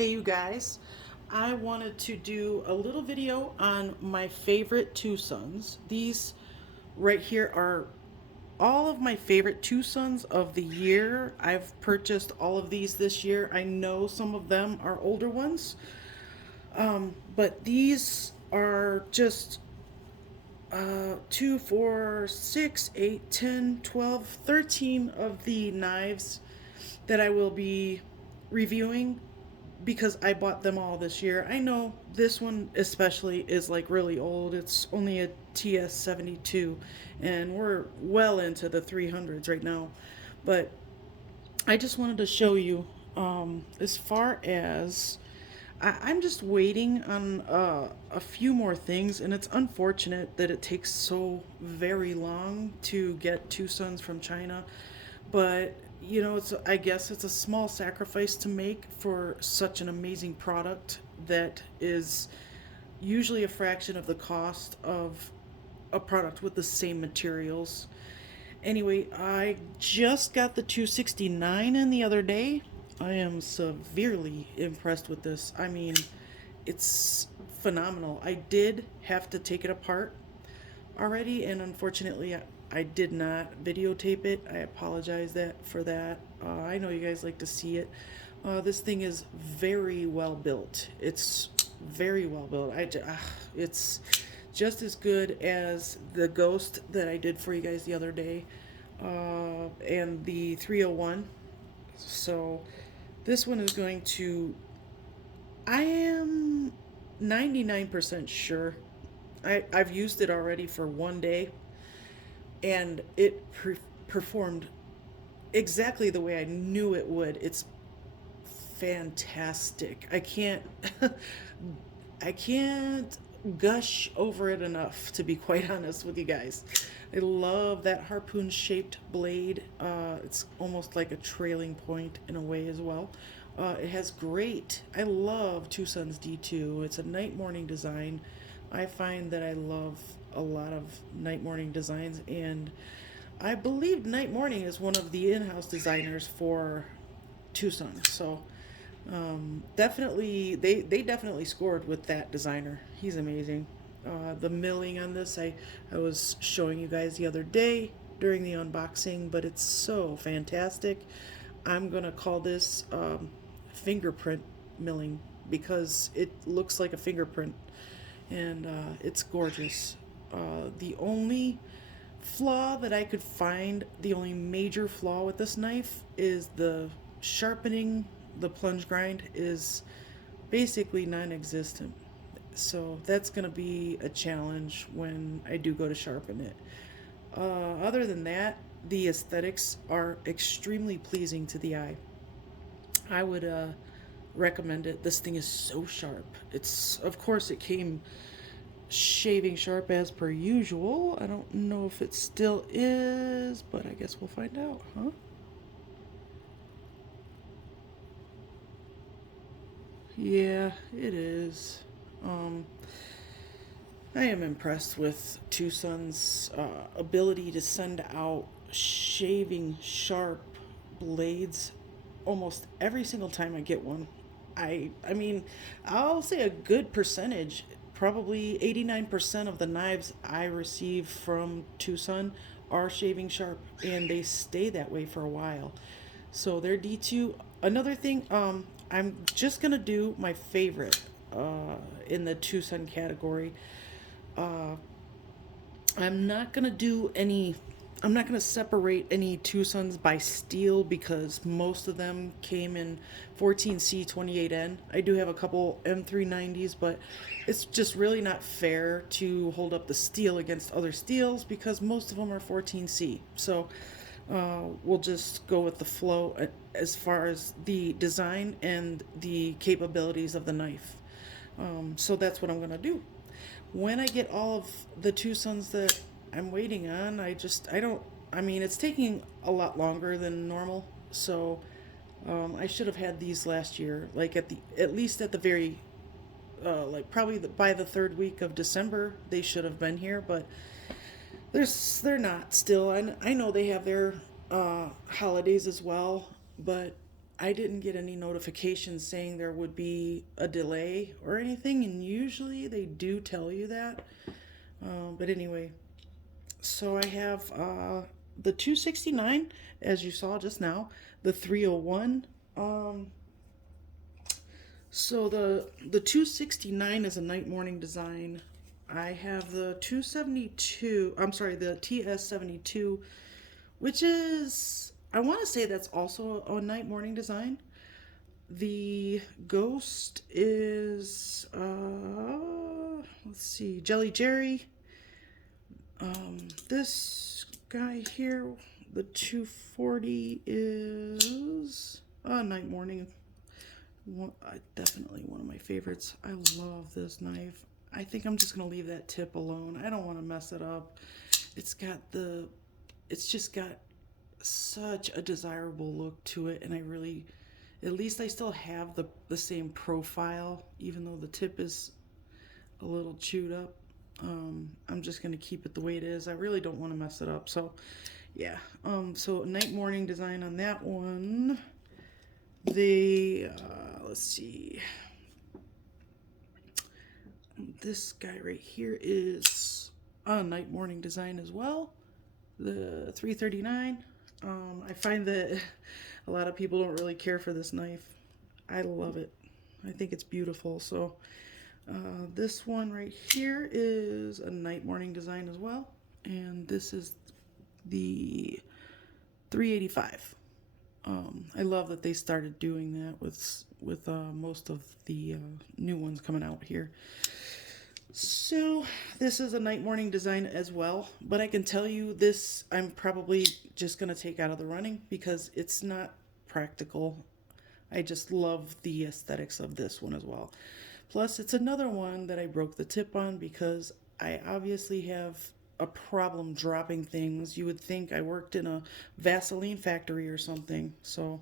Hey you guys, I wanted to do a little video on my favorite Twosuns. These right here are all of my favorite Twosuns of the year. I've purchased all of these this year. I know some of them are older ones, but these are just 2, 4, 6, 8, 10, 12, 13 of the knives that I will be reviewing because I bought them all this year. I know this one especially is like really old. It's only a TS72 and we're well into the 300s right now. But I just wanted to show you as far as I'm just waiting on a few more things, and it's unfortunate that it takes so very long to get Twosuns from China. But I guess it's a small sacrifice to make for such an amazing product that is usually a fraction of the cost of a product with the same materials. Anyway, I just got the 269 in the other day. I am severely impressed with this. I mean, it's phenomenal. I did have to take it apart already, and unfortunately, I did not videotape it. I apologize for that. I know you guys like to see it. This thing is very well built. It's very well built. It's just as good as the Ghost that I did for you guys the other day, and the 301. So this one is going to. I am 99% sure. I've used it already for one day, and it performed exactly the way I knew it would. It's fantastic. I can't gush over it enough, to be quite honest with you guys. I love that harpoon shaped blade. It's almost like a trailing point in a way as well. It has great, I love TwoSun's D2. It's a night morning design. I find that I love a lot of night morning designs, and I believe Night Morning is one of the in-house designers for TwoSun. So definitely, they definitely scored with that designer. He's amazing. The milling on this, I was showing you guys the other day during the unboxing, but it's so fantastic. I'm gonna call this fingerprint milling because it looks like a fingerprint, and it's gorgeous. The only flaw that I could find, the only major flaw with this knife is the sharpening. The plunge grind is basically non-existent. So that's going to be a challenge when I do go to sharpen it. Other than that, the aesthetics are extremely pleasing to the eye. I would recommend it. This thing is so sharp. It's, of course, it came shaving sharp as per usual. I don't know if it still is, but I guess we'll find out, huh? Yeah, it is. Um, I am impressed with TwoSun's ability to send out shaving sharp blades almost every single time I get one. I mean, I'll say a good percentage, probably 89% of the knives I receive from TwoSun are shaving sharp, and they stay that way for a while. So their D2. Another thing, I'm just gonna do my favorite in the TwoSun category. Uh, I'm not gonna do any. I'm not gonna separate any TwoSuns by steel because most of them came in 14C 28N. I do have a couple M390s, but it's just really not fair to hold up the steel against other steels because most of them are 14C. So we'll just go with the flow as far as the design and the capabilities of the knife. So that's what I'm gonna do. When I get all of the TwoSuns that I'm waiting on, I don't. I mean, it's taking a lot longer than normal. So I should have had these last year, like at least at the very like probably by the third week of December they should have been here, but they're not still. I know they have their holidays as well, but I didn't get any notifications saying there would be a delay or anything, and usually they do tell you that. But anyway, so I have the 269, as you saw just now, the 301. So the 269 is a night morning design. I have the 272, I'm sorry, the TS72, which is, I want to say that's also a night morning design. The ghost is, let's see, Jelly Jerry. This guy here, the 240 is night morning. Definitely one of my favorites. I love this knife. I think I'm just gonna leave that tip alone. I don't want to mess it up. It's just got such a desirable look to it, and I really, at least I still have the same profile, even though the tip is a little chewed up. I'm just gonna keep it the way it is. I really don't want to mess it up. So, yeah. So night morning design on that one. Let's see. This guy right here is a night morning design as well. The 339. I find that a lot of people don't really care for this knife. I love it. I think it's beautiful. So this one right here is a night morning design as well. And this is the 385. I love that they started doing that with most of the new ones coming out here. So this is a night morning design as well, but I can tell you this I'm probably just going to take out of the running because it's not practical. I just love the aesthetics of this one as well. Plus, it's another one that I broke the tip on because I obviously have a problem dropping things. You would think I worked in a Vaseline factory or something. So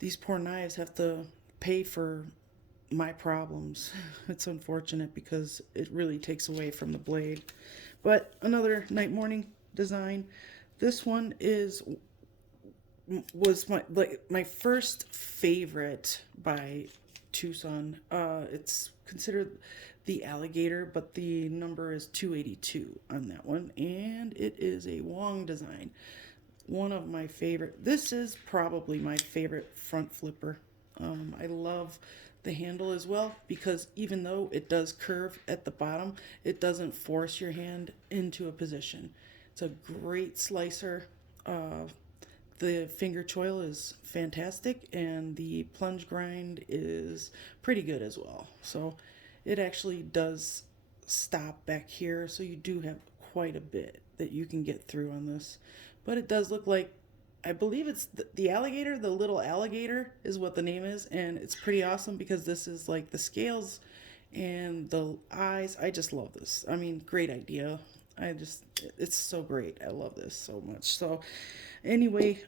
these poor knives have to pay for my problems. It's unfortunate because it really takes away from the blade. But another night morning design. This one was my first favorite by TwoSun. It's considered the alligator, but the number is 282 on that one, and it is a Wong design. One of my favorite. This is probably my favorite front flipper. I love the handle as well because even though it does curve at the bottom, it doesn't force your hand into a position. It's a great slicer. The finger choil is fantastic, and the plunge grind is pretty good as well. So it actually does stop back here, so you do have quite a bit that you can get through on this. But it does look like, I believe it's the alligator, the little alligator is what the name is, and it's pretty awesome because this is like the scales and the eyes. I just love this. I mean, great idea. It's so great. I love this so much. So anyway,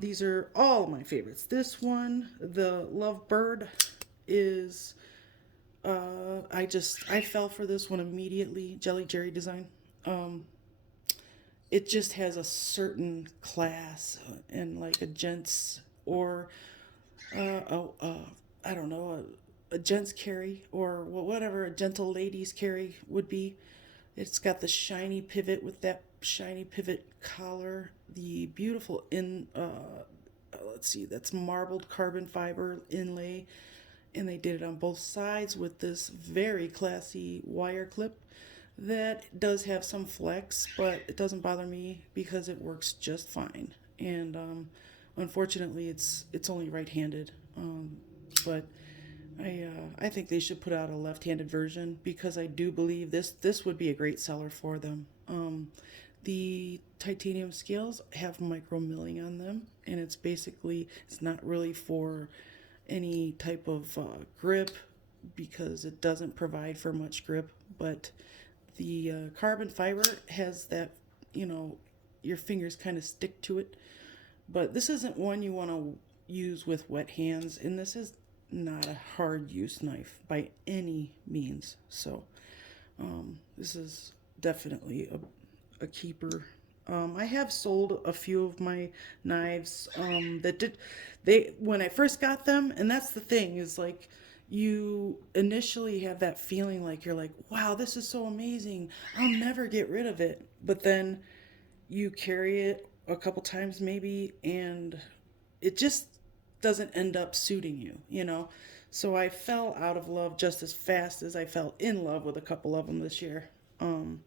these are all my favorites. This one, the Lovebird, is I fell for this one immediately. Jelly Jerry design. It just has a certain class and like a gents or I don't know, a gents carry or whatever a gentle ladies carry would be. It's got the shiny pivot with that shiny pivot collar, the beautiful let's see, that's marbled carbon fiber inlay, and they did it on both sides with this very classy wire clip that does have some flex, but it doesn't bother me because it works just fine. And unfortunately, it's only right-handed, but I think they should put out a left-handed version because I do believe this would be a great seller for them. The titanium scales have micro milling on them, and it's not really for any type of grip because it doesn't provide for much grip, but the carbon fiber has that, your fingers kind of stick to it. But this isn't one you want to use with wet hands, and this is not a hard use knife by any means. So this is definitely a keeper. I have sold a few of my knives that did they when I first got them, and that's the thing is like you initially have that feeling like you're like, wow, this is so amazing. I'll never get rid of it. But then you carry it a couple times maybe and it just doesn't end up suiting you, you know? So I fell out of love just as fast as I fell in love with a couple of them this year. Um,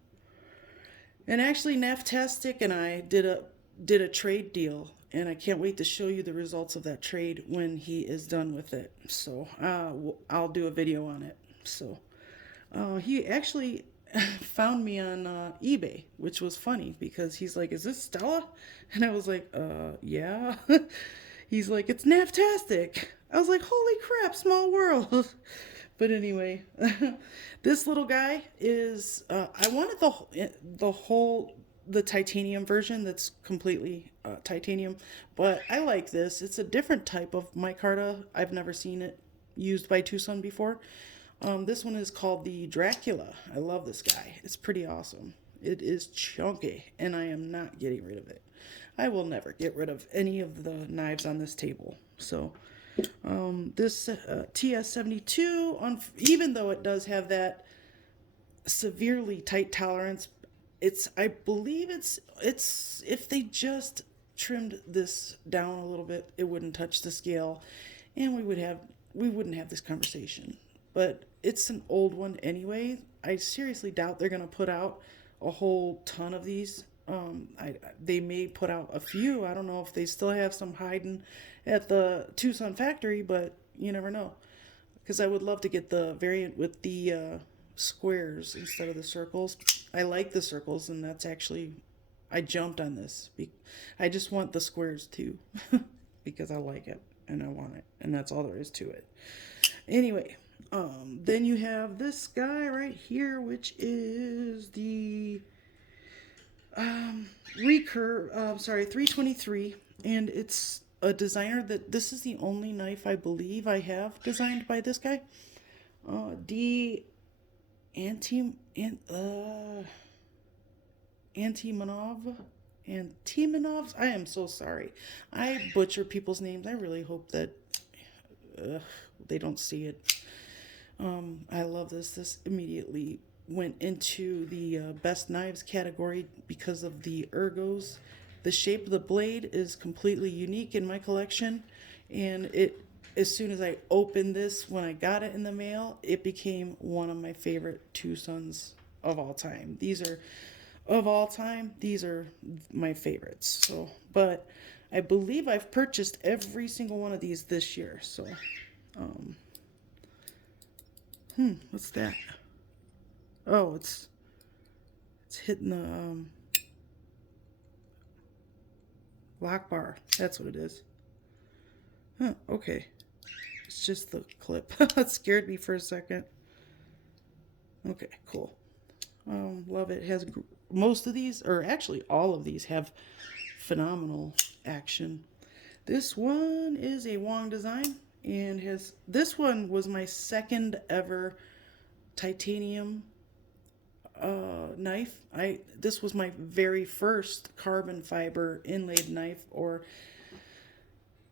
and actually, Naftastic and I did a trade deal, and I can't wait to show you the results of that trade when he is done with it. So I'll do a video on it. So he actually found me on eBay, which was funny because he's like, "Is this Stella?" And I was like, yeah." He's like, "It's Naftastic." I was like, "Holy crap, small world." But anyway, this little guy is. I wanted the titanium version that's completely titanium, but I like this. It's a different type of micarta. I've never seen it used by TwoSun before. This one is called the Dracula. I love this guy. It's pretty awesome. It is chunky, and I am not getting rid of it. I will never get rid of any of the knives on this table. So this TS72, even though it does have that severely tight tolerance, I believe it's if they just trimmed this down a little bit, it wouldn't touch the scale, and we wouldn't have this conversation. But it's an old one anyway. I seriously doubt they're gonna put out a whole ton of these. They may put out a few. I don't know if they still have some hiding at the Tucson factory, but you never know. Because I would love to get the variant with the squares instead of the circles. I like the circles, and that's actually I jumped on this. I just want the squares too, because I like it and I want it, and that's all there is to it. Anyway, then you have this guy right here, which is the sorry, 323, and it's a designer that this is the only knife I believe I have designed by this guy. D Anti an Antimonov. Antimanovs. I am so sorry. I butcher people's names. I really hope that they don't see it. I love this. This immediately went into the best knives category because of the ergos. The shape of the blade is completely unique in my collection, and as soon as I opened this when I got it in the mail, it became one of my favorite TwoSuns of all time. These are my favorites. So, but I believe I've purchased every single one of these this year. So, what's that? Oh, it's hitting the lock bar. That's what it is. Huh, okay. It's just the clip. It scared me for a second. Okay, cool. Love it. It has most of these, or actually all of these, have phenomenal action. This one is a Wong design, and this one was my second ever titanium knife. This was my very first carbon fiber inlaid knife, or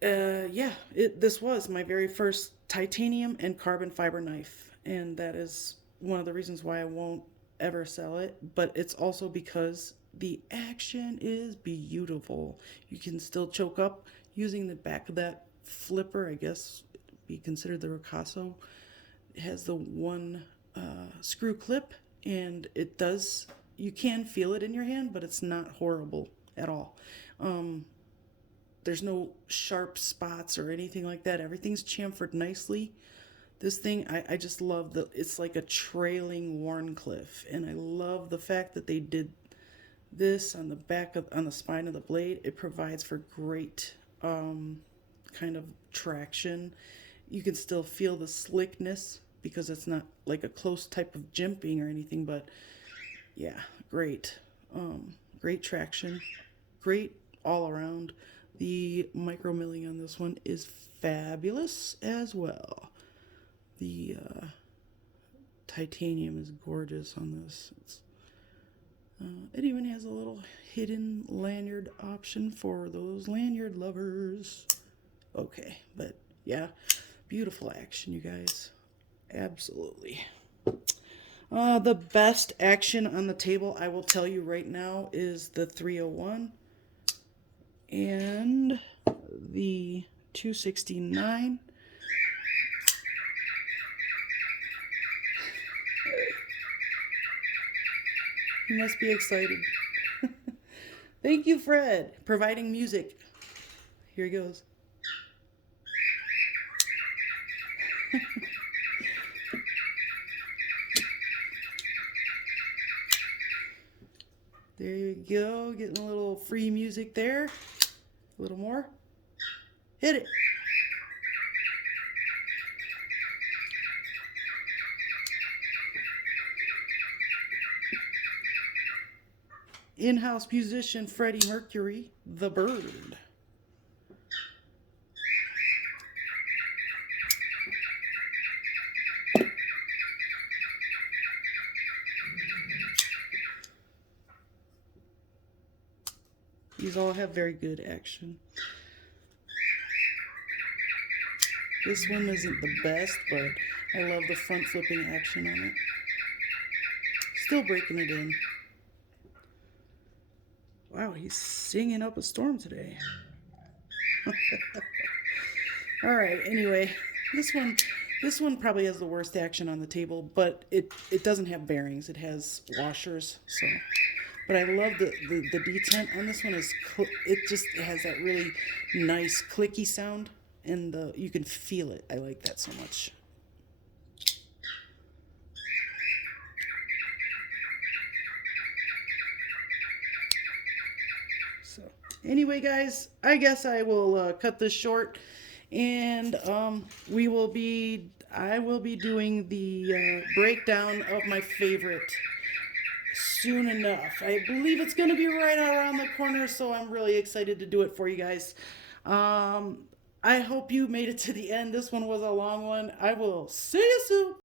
this was my very first titanium and carbon fiber knife, and that is one of the reasons why I won't ever sell it. But it's also because the action is beautiful. You can still choke up using the back of that flipper. I guess be considered the Ricasso. It has the one screw clip, and you can feel it in your hand, but it's not horrible at all. There's no sharp spots or anything like that. Everything's chamfered nicely. This thing, I just love it's like a trailing Warncliffe, and I love the fact that they did this on the spine of the blade. It provides for great kind of traction. You can still feel the slickness because it's not like a close type of jimping or anything, but yeah, great. Great traction, great all around. The micro milling on this one is fabulous as well. The titanium is gorgeous on this. It even has a little hidden lanyard option for those lanyard lovers. Okay, but yeah, beautiful action, you guys. Absolutely. The best action on the table, I will tell you right now, is the 301 and the 269. You must be excited. Thank you, Fred, providing music. Here he goes. There you go, getting a little free music there. A little more. Hit it. In-house musician Freddie Mercury, the bird. These all have very good action. This one isn't the best, but I love the front flipping action on it. Still breaking it in. Wow, he's singing up a storm today. All right, anyway, this one probably has the worst action on the table, but it doesn't have bearings. It has washers, so. But I love the detent on this one. It just has that really nice clicky sound, and you can feel it. I like that so much. So anyway, guys, I guess I will cut this short, and I will be doing the breakdown of my favorite soon enough. I believe it's going to be right around the corner, so I'm really excited to do it for you guys. I hope you made it to the end. This one was a long one. I will see you soon.